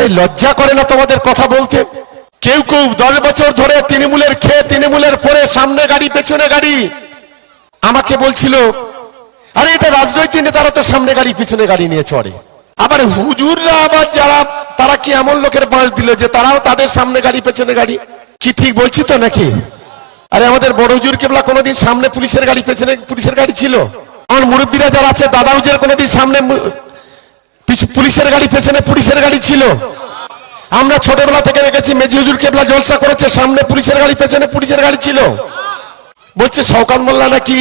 আরে লজ্জা করে না তোমাদের কথা বলতে? কেউ কেউ দশ বছর ধরে তৃণমূলের খেয়ে তৃণমূলের পরে সামনে গাড়ি, পেছনে গাড়ি। আমাকে বলছিল, আরে এটা রাজনৈতিক নেতারা তো সামনে গাড়ি, পিছনে গাড়ি নিয়ে চড়ে। আবার হুজুররা আবার যারা, তারা কি এমন লোকের বয়স দিল যে তারাও তাদের সামনে গাড়ি, পেছনে গাড়ি? কি ঠিক বলছি তো নাকি? আরে আমাদের বড় হুজুর কেবলা কোনোদিন সামনে পুলিশের গাড়ি, পেছনে পুলিশের গাড়ি ছিল? আমার মুরব্বীরা যারা আছে, দাদা হুজুর কোনোদিন সামনে পুলিশের গাড়ি পেছনে পুলিশের গাড়ি ছিল। আমরা ছোটবেলা থেকে দেখেছি, মেজি হুজুর কেবলা জলসা করেছে, সামনে পুলিশের গাড়ি, পেছনে পুলিশের গাড়ি ছিল। বলছে, শওকাত মোল্লা নাকি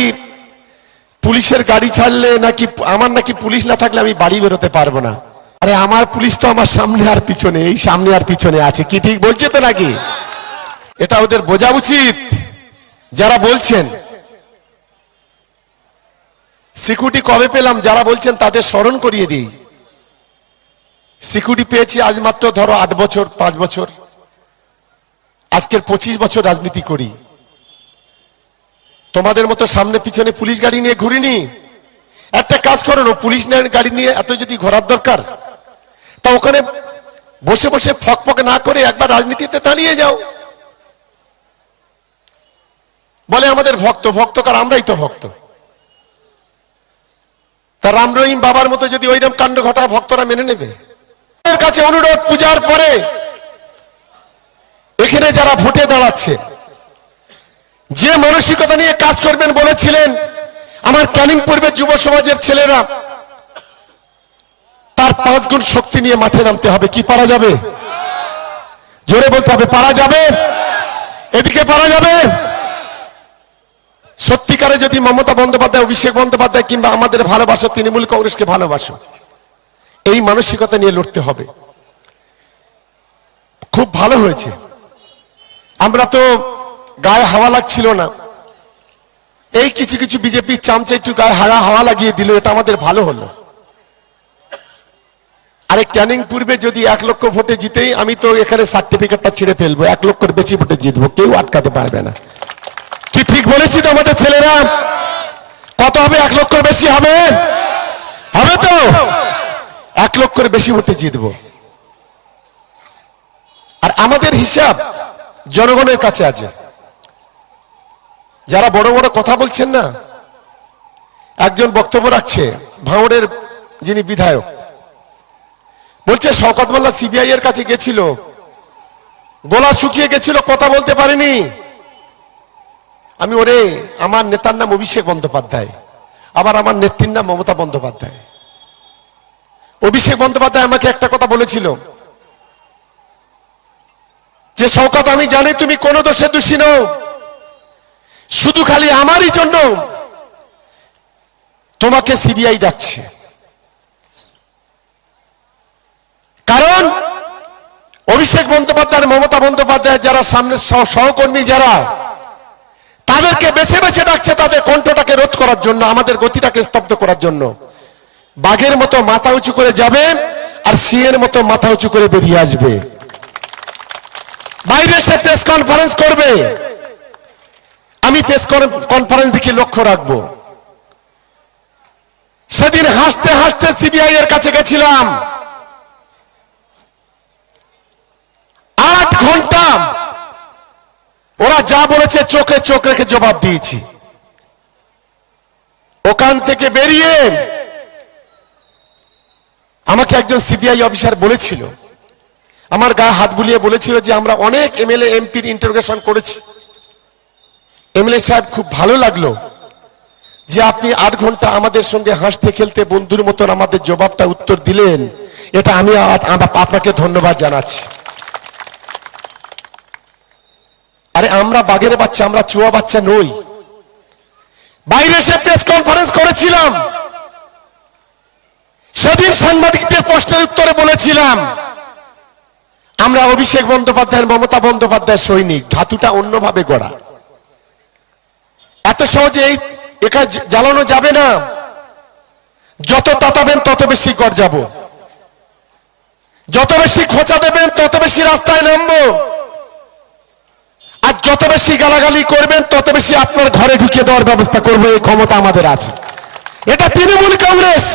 পুলিশের গাড়ি ছাড়লে নাকি, আমার নাকি পুলিশ না থাকলে আমি বাড়ি বেরোতে পারব না। আরে, আমার পুলিশ তো আমার সামনে আর পিছনে, এই সামনে আর পিছনে আছে। কি ঠিক বলছে তো নাকি? এটা ওদের বোঝা উচিত। যারা বলছেন, সিকিউরিটি কবে পেলাম? যারা বলছেন, তাদের স্মরণ করিয়ে দিই। সিকিউরিটি পেয়েছি আজ মাত্র, ধরো, আট বছর, পাঁচ বছর। আজকের পঁচিশ বছর রাজনীতি করি। তোমাদের মতো সামনে পিছনে পুলিশ গাড়ি নিয়ে ঘুরিনি। একটা কাজ করো না, পুলিশ গাড়ি নিয়ে এত যদি ঘোরার দরকার, তা ওখানে বসে বসে ফক ফক না করে একবার রাজনীতিতে দাঁড়িয়ে যাও। বলে আমাদের ভক্ত ভক্ত কার আমরাই তো ভক্ত। তা রাম রহিম বাবার মতো যদি ওইরকম কাণ্ড ঘটা ভক্তরা মেনে নেবে? কাছে অনুরোধ পূজার পরে এখানে যারা ভোটে দাঁড়াচ্ছে, যে মানসিকতা নিয়ে কাজ করবেন বলেছিলেন আমার ক্যানিং পূর্বের যুব সমাজের ছেলেরা, তার পাঁচ গুণ শক্তি নিয়ে মাঠে নামতে হবে। কি পারা যাবে? জোরে বলতে হবে, পারা যাবে? এদিকে পারা যাবে? সত্যিকারে যদি মমতা বন্দ্যোপাধ্যায়, অভিষেক বন্দ্যোপাধ্যায় কিংবা আমাদের ভালোবাসো, তৃণমূল কংগ্রেসকে ভালোবাসো। এই মানসিকতা নিয়ে লড়তে হবে। খুব ভালো হয়েছে। আমরা তো গায়ে হাওয়া লাগছিল না। এই কিছু কিছু বিজেপি চামচা একটু গায়ে হাওয়া হাওয়া লাগিয়ে দিল, এটা আমাদের ভালো হলো। আরে ক্যানিং পূর্বে যদি এক লক্ষ ভোটে জিতেই, আমি তো এখানে সার্টিফিকেটটা ছিঁড়ে ফেলব। এক লক্ষর বেশি ভোটে জিতবো, কেউ আটকাতে পারবে না। কি ঠিক বলেছি তো আমাদের ছেলেরা? কত হবে? এক লক্ষর বেশি হবে? হবে তো? এক লক্ষর বেশি ভোটে জিতবো আর আমাদের হিসাব জনগণের কাছে আছে। যারা বড় বড় কথা বলছেন না, একজন বক্তব্য রাখছে ভাঙড়ের যিনি বিধায়ক। বলছে, শওকত মোল্লা সিবিআই এর কাছে গেছিল। গলা শুকিয়ে গেছিল, কথা বলতে পারেনি। আমি ওরে, আমার নেতার নাম অভিষেক বন্দ্যোপাধ্যায়। আবার আমার নেত্রীর নাম মমতা বন্দ্যোপাধ্যায়। অভিষেক বন্দ্যোপাধ্যায় আমাকে একটা কথা বলেছিল। যে শওকত, আমি জানি তুমি কোন দোষে দোষী নও। শুধু খালি আমারই জন্য তোমাকে সিবিআই ডাকছে। কারণ অভিষেক বন্দ্যোপাধ্যায় মমতা বন্দ্যোপাধ্যায় যারা সামনে সহকর্মী যারা, তাদেরকে বেছে বেছে ডাকছে তাদের কণ্ঠটাকে রোধ করার জন্য, আমাদের গতিটাকে স্তব্ধ করার জন্য। বাঘের মতো মাথা উঁচু করে যাবে আর সিংহের মতো মাথা উঁচু করে বেরিয়ে আসবে। বাইরে সে প্রেস কনফারেন্স করবে। আমি প্রেস কনফারেন্স দিকে লক্ষ্য রাখব। সেদিন হাসতে হাসতে সিবিআই এর কাছে গেছিলাম। আট ঘণ্টা ওরা যা বলেছে চোখে চোখ রেখে জবাব দিয়েছি। ওখান থেকে বেরিয়ে আমাকে একজন সিবিআই অফিসার বলেছিল, আমার গায়ে হাত বুলিয়ে বলেছিল যে আমরা অনেক এমএলএ, এমপির ইন্টারোগেশন করেছি। এমএলএ সাহেব খুব ভালো লাগল যে আপনি আট ঘণ্টা আমাদের সঙ্গে হাসতে খেলতে বন্ধুর মতন আমাদের জবাবটা উত্তর দিলেন। এটা আমি আপনাকে ধন্যবাদ জানাচ্ছি। আরে আমরা বাঘের বাচ্চা, আমরা চুয়া বাচ্চা নই। বাইরে এসে প্রেস কনফারেন্স করেছিলাম। সেদিন সাংবাদিকদের প্রশ্নের উত্তরে বলেছিলাম, আমরা অভিষেক বন্দ্যোপাধ্যায়ের, মমতা বন্দ্যোপাধ্যায়ের সৈনিক, ধাতুটা অন্যভাবে গড়া। এত সহজে এই একা জ্বালানো যাবে না। যত তাতাবেন, তত বেশি যাব। যত বেশি খোঁচা দেবেন, তত বেশি রাস্তায় নামবো। আর যত বেশি গালাগালি করবেন, তত বেশি আপনার ঘরে ঢুকিয়ে দেওয়ার ব্যবস্থা করব, এই ক্ষমতা আমাদের আছে। এটা তৃণমূল কংগ্রেস।